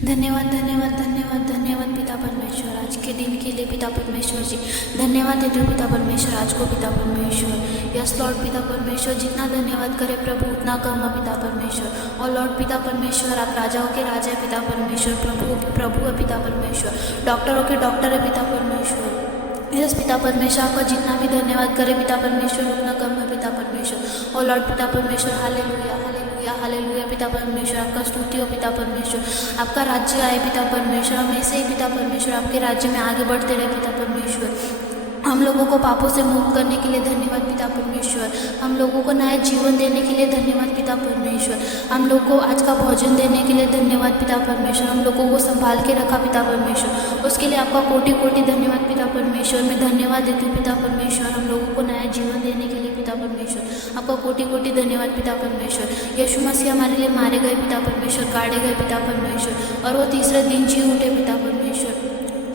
धन्यवाद धन्यवाद धन्यवाद धन्यवाद पिता परमेश्वर, आज के दिन के लिए पिता परमेश्वर जी धन्यवाद देते हो पिता परमेश्वर आज को पिता परमेश्वर। यस लॉर्ड पिता परमेश्वर, जितना धन्यवाद करे प्रभु उतना कम है पिता परमेश्वर। और लॉर्ड पिता परमेश्वर, आप राजाओं के राजा है पिता परमेश्वर, प्रभु के प्रभु है पिता परमेश्वर, डॉक्टरों के डॉक्टर है पिता परमेश्वर। यस पिता परमेश्वर, आपका जितना भी धन्यवाद करे पिता परमेश्वर उतना कम है पिता परमेश्वर। और लॉर्ड पिता परमेश्वर, हालेलुया हालेलुया हालेलुया पिता परमेश्वर, आपका स्तुति हो पिता परमेश्वर। आपका राज्य आए पिता परमेश्वर, हम ऐसे ही पिता परमेश्वर आपके राज्य में आगे बढ़ते रहे पिता परमेश्वर। हम लोगों को पापों से मुक्त करने के लिए धन्यवाद पिता परमेश्वर। हम लोगों को नया जीवन देने के लिए धन्यवाद पिता परमेश्वर। हम लोग को आज का भोजन देने के लिए धन्यवाद पिता परमेश्वर। हम लोगों को संभाल के रखा पिता परमेश्वर, उसके लिए आपका कोटि कोटि धन्यवाद पिता परमेश्वर। मैं धन्यवाद देती हूँ पिता परमेश्वर, हम लोगों को नया जीवन देने के लिए पिता परमेश्वर। आपका कोटि कोटि धन्यवाद पिता परमेश्वर। यीशु मसीह हमारे लिए मारे गए पिता परमेश्वर, गाड़े गए पिता परमेश्वर, और वो तीसरे दिन जी उठे पिता परमेश्वर।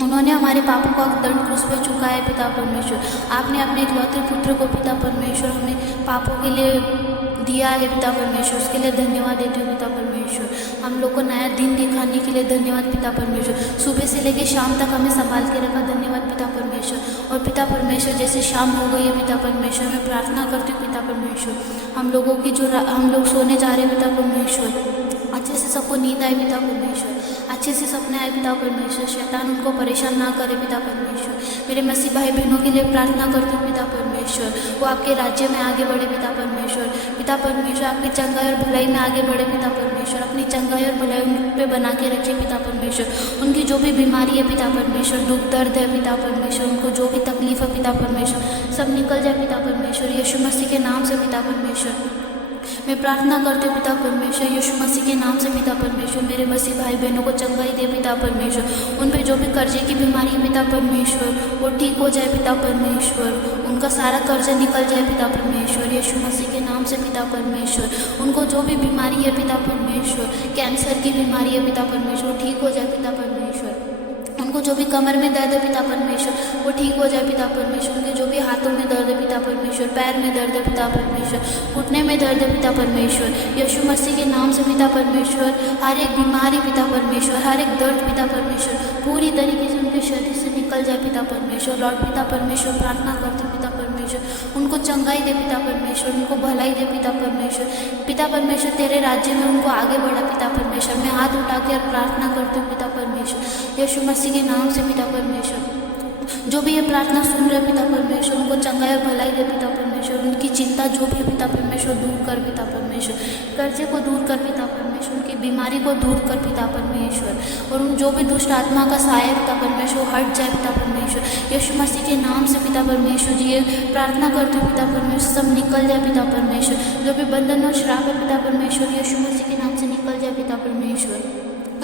उन्होंने हमारे पापों का दंड क्रूस पे चुकाया पिता परमेश्वर। आपने अपने इकलौते पुत्र को पिता परमेश्वर हमें पापों के लिए दिया है पिता परमेश्वर, उसके लिए धन्यवाद देते हो पिता परमेश्वर। हम लोग को नया दिन दिखाने के लिए धन्यवाद पिता परमेश्वर। सुबह से लेकर शाम तक हमें संभाल के रखा, धन्यवाद पिता परमेश्वर। और पिता परमेश्वर, जैसे शाम हो गई है पिता परमेश्वर, मैं प्रार्थना करती हूँ पिता परमेश्वर, हम लोगों की जो हम लोग सोने जा रहे हैं पिता परमेश्वर, अच्छे से सबको नींद आए पिता परमेश्वर, अच्छे से सपने आए पिता परमेश्वर। शैतान उनको परेशान ना करे पिता परमेश्वर। मेरे मसीह भाई बहनों के लिए प्रार्थना करती हूँ पिता परमेश्वर, वो आपके राज्य में आगे बढ़े पिता परमेश्वर। पिता परमेश्वर, आपकी चंगाई और भलाई में आगे बढ़े पिता परमेश्वर। अपनी चंगाई और भलाई उन पे बना के रखे पिता परमेश्वर। उनकी जो भी बीमारी है पिता परमेश्वर, दुख दर्द है पिता परमेश्वर, उनको जो भी तकलीफ है पिता परमेश्वर, सब निकल जाए पिता परमेश्वर। यीशु मसीह के नाम से पिता परमेश्वर मैं प्रार्थना करती हूँ पिता परमेश्वर, यीशु मसीह के नाम से पिता परमेश्वर। मेरे मसीह भाई बहनों को चंगाई दे पिता परमेश्वर। उन पे जो भी कर्जे की बीमारी है पिता परमेश्वर, वो ठीक हो जाए पिता परमेश्वर। उनका सारा कर्जा निकल जाए पिता परमेश्वर, यीशु मसीह के नाम से पिता परमेश्वर। उनको जो भी बीमारी है पिता परमेश्वर, कैंसर की बीमारी है पिता परमेश्वर, वो ठीक हो जाए पिता परमेश्वर। उनको जो भी कमर में दर्द है पिता परमेश्वर, वो ठीक हो जाए पिता परमेश्वर। उनके जो भी हाथों में दर्द है पिता परमेश्वर, पैर में दर्द है पिता परमेश्वर, घुटने में दर्द है पिता परमेश्वर, यीशु मसीह के नाम से पिता परमेश्वर। हर एक बीमारी पिता परमेश्वर, हर एक दर्द पिता परमेश्वर पूरी तरीके से उनके शरीर से निकल जाए पिता परमेश्वर। लॉर्ड पिता परमेश्वर, प्रार्थना करते पिता परमेश्वर, उनको चंगाई दे पिता परमेश्वर, उनको भलाई दे पिता परमेश्वर। पिता परमेश्वर, तेरे राज्य में उनको आगे बढ़ा पिता परमेश्वर। मैं हाथ उठा के प्रार्थना करती हूँ पिता परमेश्वर, यीशु मसीह के नाम से पिता परमेश्वर। जो भी ये प्रार्थना सुन रहे पिता परमेश्वर, उनको चंगाई और भलाई दे पिता परमेश्वर। उनकी चिंता जो भी है पिता परमेश्वर दूर कर पिता परमेश्वर, कर्जे को दूर कर पिता परमेश्वर, उनकी बीमारी को दूर कर पिता परमेश्वर। और उन जो भी दुष्ट आत्मा का साया पिता परमेश्वर हट जाए पिता परमेश्वर, यीशु मसीह के नाम से पिता परमेश्वर जी ये प्रार्थना करते हो पिता परमेश्वर, सब निकल जाए पिता परमेश्वर। जो भी बंधन और श्राप है पिता परमेश्वर, यीशु मसीह के नाम से निकल जाए पिता परमेश्वर।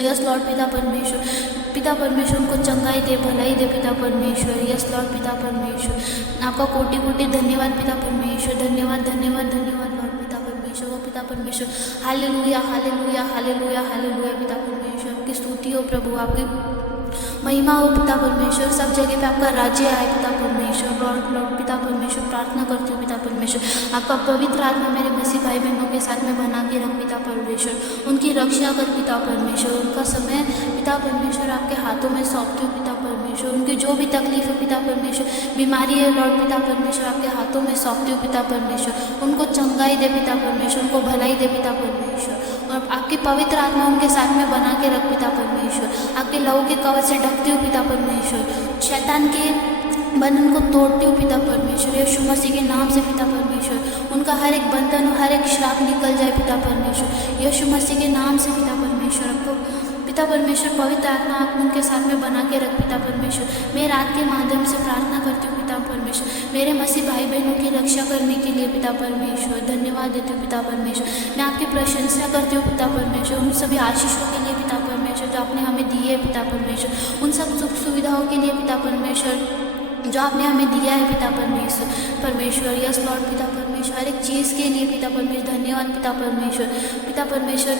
यस लॉर्ड पिता परमेश्वर, पिता परमेश्वर उनको चंगाई दे, भलाई दे पिता परमेश्वर। यस लॉर्ड पिता परमेश्वर, आपका कोटि कोटि धन्यवाद पिता परमेश्वर। धन्यवाद धन्यवाद धन्यवाद लॉर्ड पिता परमेश्वर। वो पिता परमेश्वर, हालेलुया हालेलुया हालेलुया हालेलुया पिता परमेश्वर। आपकी स्तुति हो प्रभु, आपकी महिमा हो पिता परमेश्वर। सब जगह पे आपका राज्य आए पिता परमेश्वर। लॉर्ड पिता परमेश्वर, प्रार्थना करती हूँ पिता परमेश्वर, आपका पवित्र आत्मा मेरे मसीह भाई बहनों के साथ में बना के रख पिता परमेश्वर। उनकी रक्षा कर पिता परमेश्वर। उनका समय पिता परमेश्वर आपके हाथों में सौंपती हूँ पिता परमेश्वर। उनकी जो भी तकलीफ है पिता परमेश्वर, बीमारी है लॉर्ड पिता परमेश्वर, आपके हाथों में सौंपती हूँ पिता परमेश्वर। उनको चंगाई दे पिता परमेश्वर, उनको भलाई दे पिता परमेश्वर। और आपकी पवित्र आत्मा उनके साथ में बना के रख पिता परमेश्वर। आपके लहू के कवच से ढकती हूँ पिता परमेश्वर। शैतान के बंधन को तोड़ती हूँ पिता परमेश्वर, यीशु मसीह के नाम से पिता परमेश्वर। उनका हर एक बंधन और हर एक श्राप निकल जाए पिता परमेश्वर, यीशु मसीह के नाम से पिता परमेश्वर। आपको पिता परमेश्वर पवित्र आत्मा आप उनके साथ में बना के रख पिता परमेश्वर। मैं रात के माध्यम से प्रार्थना करती हूँ पिता परमेश्वर, मेरे मसीह भाई बहनों की रक्षा करने के लिए पिता परमेश्वर। धन्यवाद देती हूँ पिता परमेश्वर। मैं आपकी प्रशंसा करती हूँ पिता परमेश्वर, उन सभी आशीषों के लिए पिता परमेश्वर जो आपने हमें दी है पिता परमेश्वर। उन सब सुख सुविधाओं के लिए पिता परमेश्वर जो आपने हमें दिया है पिता परमेश्वर। यस लॉर्ड पिता परमेश्वर, हर एक चीज़ के लिए पिता परमेश्वर धन्यवाद पिता परमेश्वर। पिता परमेश्वर,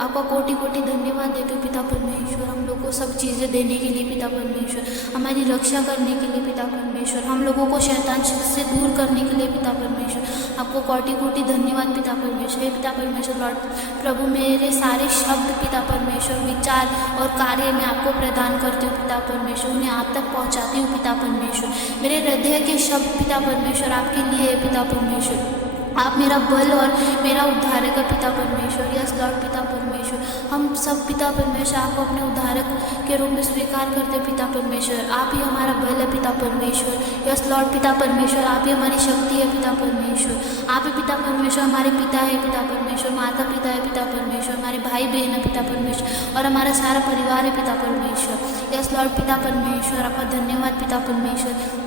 आपका कोटि कोटि धन्यवाद देते हो पिता परमेश्वर। हम लोग को सब चीज़ें देने के लिए पिता परमेश्वर, हमारी रक्षा करने के लिए पिता परमेश्वर, हम लोगों को शैतान से दूर करने के लिए पिता परमेश्वर। आपको कोटि कोटि धन्यवाद पिता परमेश्वर। हे पिता परमेश्वर, लॉर्ड प्रभु, मेरे सारे शब्द पिता परमेश्वर विचार और कार्य मैं आपको प्रदान करती हूँ पिता परमेश्वर, उन्हें आप तक पहुँचाती हूँ पिता परमेश्वर। मेरे हृदय के शब्द पिता परमेश्वर आपके लिए है पिता परमेश्वर। आप मेरा बल और मेरा उद्धारक है पिता परमेश्वर। यस लॉर्ड पिता परमेश्वर, हम सब पिता परमेश्वर आपको अपने उद्धारक के रूप में स्वीकार करते पिता परमेश्वर। आप ही हमारा बल है पिता परमेश्वर। यस लॉर्ड पिता परमेश्वर, आप ही हमारी शक्ति है पिता परमेश्वर। आप ही पिता परमेश्वर हमारे पिता है पिता परमेश्वर, माता पिता है पिता परमेश्वर, हमारे भाई बहन है पिता परमेश्वर और हमारा सारा परिवार है पिता परमेश्वर। यस लॉर्ड पिता परमेश्वर, आपका धन्यवाद पिता परमेश्वर।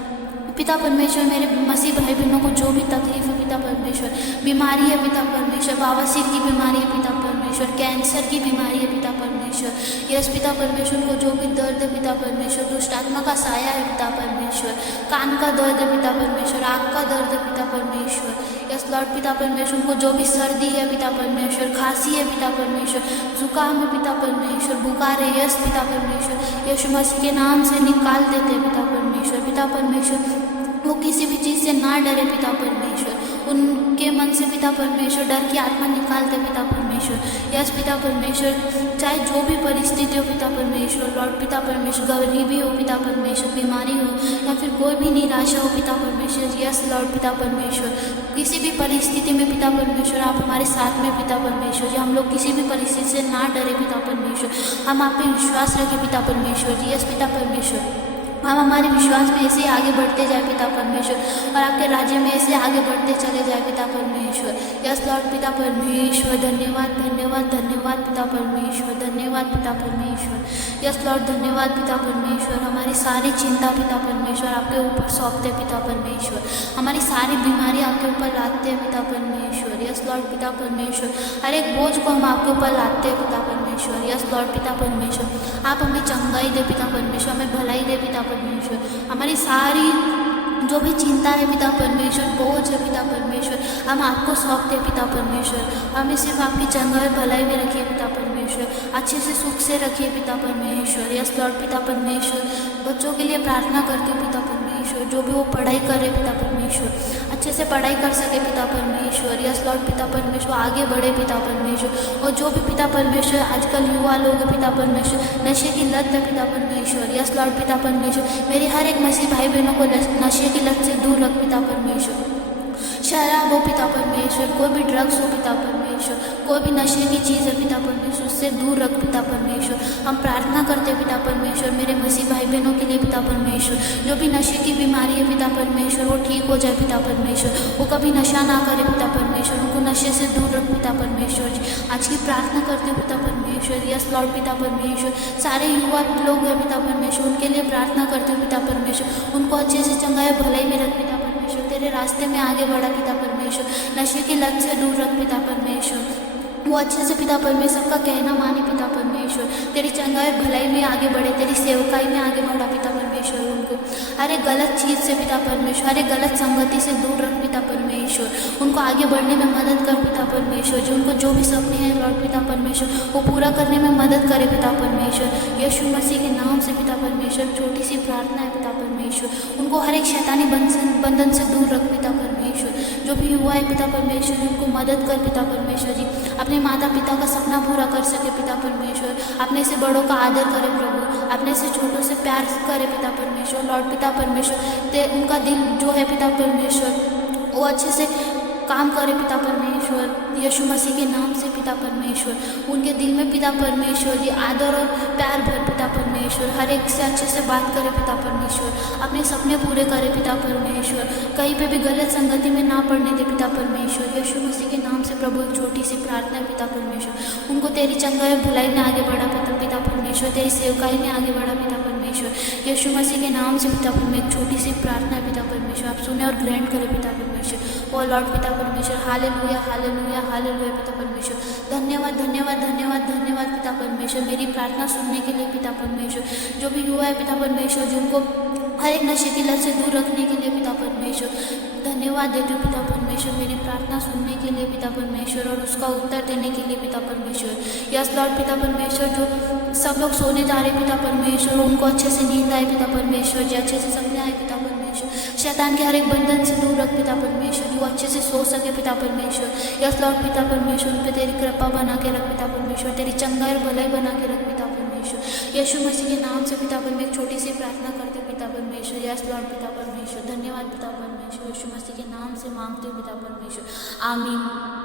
पिता परमेश्वर, मेरे मसीह भाई बहनों को जो भी तकलीफ है पिता परमेश्वर, बीमारी है पिता परमेश्वर, बवासीर की बीमारी है पिता परमेश्वर, कैंसर की बीमारी है पिता परमेश्वर, यस पिता परमेश्वर को जो भी दर्द है पिता परमेश्वर, दुष्ट आत्मा का साया है पिता परमेश्वर, कान का दर्द है पिता परमेश्वर, आँख का दर्द है पिता परमेश्वर, यस लॉर्ड पिता परमेश्वर को जो भी सर्दी है पिता परमेश्वर, खांसी है पिता परमेश्वर, जुकाम है पिता परमेश्वर, बुखार है यस पिता परमेश्वर, यीशु मसीह के नाम से निकाल देते पिता परमेश्वर। पिता परमेश्वर, वो किसी भी चीज़ से ना डरे पिता परमेश्वर, उनके मन से पिता परमेश्वर डर की आत्मा निकालते पिता परमेश्वर। यस पिता परमेश्वर, चाहे जो भी परिस्थिति हो पिता परमेश्वर, लॉर्ड पिता परमेश्वर, गरीबी हो पिता परमेश्वर, बीमारी हो या फिर कोई भी निराशा हो पिता परमेश्वर, यस लॉर्ड पिता परमेश्वर, किसी भी परिस्थिति में पिता परमेश्वर आप हमारे साथ में पिता परमेश्वर जी। हम लोग किसी भी परिस्थिति से ना डरे पिता परमेश्वर, हम आप पे विश्वास रखें पिता परमेश्वर जी। यस पिता परमेश्वर, हम हमारे विश्वास में ऐसे आगे बढ़ते जाए पिता परमेश्वर और आपके राज्य में ऐसे आगे बढ़ते चले जाए पिता परमेश्वर। यस लॉर्ड पिता परमेश्वर, धन्यवाद धन्यवाद धन्यवाद पिता परमेश्वर, धन्यवाद पिता परमेश्वर। यस लॉर्ड धन्यवाद पिता परमेश्वर, हमारी सारी चिंता पिता परमेश्वर आपके ऊपर सौंपते पिता परमेश्वर, हमारी सारी बीमारी आपके ऊपर लाते हैं पिता परमेश्वर। यस लॉर्ड पिता परमेश्वर, हर एक बोझ को हम आपके ऊपर लाते हैं पिता परमेश्वर। यस लॉर्ड पिता परमेश्वर, आप हमें चंगाई दे पिता परमेश्वर, हमें भलाई दे पिता परमेश्वर, हमारी सारी जो भी चिंता है पिता परमेश्वर, बोझ है पिता परमेश्वर, हम आपको सौंपते पिता परमेश्वर। हमें सिर्फ आपकी चंगाई भलाई में रखिए पिता परमेश्वर, अच्छे से सुख से रखिए पिता परमेश्वर। यस लॉर्ड पिता परमेश्वर, बच्चों के लिए प्रार्थना करती हूँ पिता परमेश्वर, जो भी वो पढ़ाई करे पिता परमेश्वर, अच्छे से पढ़ाई कर सके पिता परमेश्वर। यस लॉर्ड पिता परमेश्वर, आगे बढ़े पिता परमेश्वर। और जो भी पिता परमेश्वर आजकल युवा लोग हैं पिता परमेश्वर, नशे की लत है पिता परमेश्वर। यस लॉर्ड पिता परमेश्वर, मेरे हर एक मसीह भाई बहनों को नशे की लत से दूर रख पिता परमेश्वर। शराब हो पिता परमेश्वर, कोई भी ड्रग्स हो पिता परमेश्वर, कोई भी नशे की चीज़ है पिता परमेश्वर, उससे दूर रख पिता परमेश्वर। हम प्रार्थना करते पिता परमेश्वर मेरे मसीह भाई बहनों के लिए पिता परमेश्वर, जो भी नशे की बीमारी है पिता परमेश्वर वो ठीक हो जाए पिता परमेश्वर, वो कभी नशा ना करे पिता परमेश्वर, उनको नशे से दूर रख पिता परमेश्वर जी। आज की प्रार्थना करते हो पिता परमेश्वर। यस लॉर्ड पिता परमेश्वर, सारे युवा लोग हैं पिता परमेश्वर, उनके लिए प्रार्थना करते हो पिता परमेश्वर, उनको अच्छे से चंगाई भलाई में रख पिता परमेश्वर, तेरे रास्ते में आगे बढ़ा पिता परमेश्वर, नशे की लत से दूर रख पिता परमेश्वर, वो अच्छे से पिता परमेश्वर सबका कहना माने पिता परमेश्वर, तेरी चंगाई भलाई में आगे बढ़े, तेरी सेवकाई में आगे बढ़ा पिता परमेश्वर। उनको हर एक गलत चीज़ से पिता परमेश्वर, हर एक गलत संगति से दूर रख पिता परमेश्वर, उनको आगे बढ़ने में मदद कर पिता परमेश्वर जी। उनको जो भी सपने हैं लॉर्ड पिता परमेश्वर वो पूरा करने में मदद करे पिता परमेश्वर। यीशु मसीह के नाम से पिता परमेश्वर, छोटी सी प्रार्थना है पिता परमेश्वर, उनको हर एक शैतानी बंधन से दूर रख पिता परमेश्वर। जो भी युवा है पिता परमेश्वर, उनको मदद कर पिता परमेश्वर जी, अपने माता पिता का सपना पूरा कर सके पिता परमेश्वर, अपने से बड़ों का आदर करे प्रभु, अपने से छोटों से प्यार करे पिता परमेश्वर। लॉर्ड पिता परमेश्वर, उनका दिल जो है पिता परमेश्वर वो अच्छे से काम करे पिता परमेश्वर। यीशु मसीह के नाम से पिता परमेश्वर, उनके दिल में पिता परमेश्वर जी आदर और प्यार भर पिता परमेश्वर, हर एक से अच्छे से बात करे पिता परमेश्वर, अपने सपने पूरे करे पिता परमेश्वर, कहीं पे भी गलत संगति में ना पड़ने दे पिता परमेश्वर। यीशु मसीह के नाम से प्रभु एक छोटी सी प्रार्थना है पिता परमेश्वर, उनको तेरी चंगाई और भलाई में आगे बढ़ा पिता परमेश्वर, तेरी सेवकाई में आगे बढ़ा पिता परमेश्वर। यीशु मसीह के नाम से पिता परमेश्वर, एक छोटी सी प्रार्थना है पिता परमेश्वर, आप सुने और ग्रहण करें पिता परमेश्वर। ओ लॉर्ड पिता परमेश्वर, हालेलुया हालेलुया हालेलुया पिता परमेश्वर, धन्यवाद धन्यवाद धन्यवाद धन्यवाद पिता परमेश्वर, मेरी प्रार्थना सुनने के लिए पिता परमेश्वर। जो भी युवा है पिता परमेश्वर, जिनको हर एक नशे की लत से दूर रखने के लिए पिता परमेश्वर, धन्यवाद देते हो पिता परमेश्वर, मेरी प्रार्थना सुनने के लिए पिता परमेश्वर और उसका उत्तर देने के लिए पिता परमेश्वर। यस लॉर्ड पिता परमेश्वर, जो सब लोग सोने जा रहे पिता परमेश्वर, उनको अच्छे से नींद आए पिता परमेश्वर जी, अच्छे से सपने आए पिता परमेश्वर, शैतान के हर एक बंधन से दूर रख पिता परमेश्वर, जो अच्छे से सो सके पिता परमेश्वर। यस लॉर्ड पिता परमेश्वर, उन पे तेरी कृपा बना के रख पिता परमेश्वर, तेरी चंगाई और भलाई बना के रख पिता परमेश्वर। यीशु मसीह के नाम से पिता परमेश्वर एक छोटी सी प्रार्थना करते पिता परमेश्वर। यस लॉर्ड पिता परमेश्वर, धन्यवाद पिता परमेश्वर, यीशु मसीह के नाम से मांगते पिता परमेश्वर, आमीन।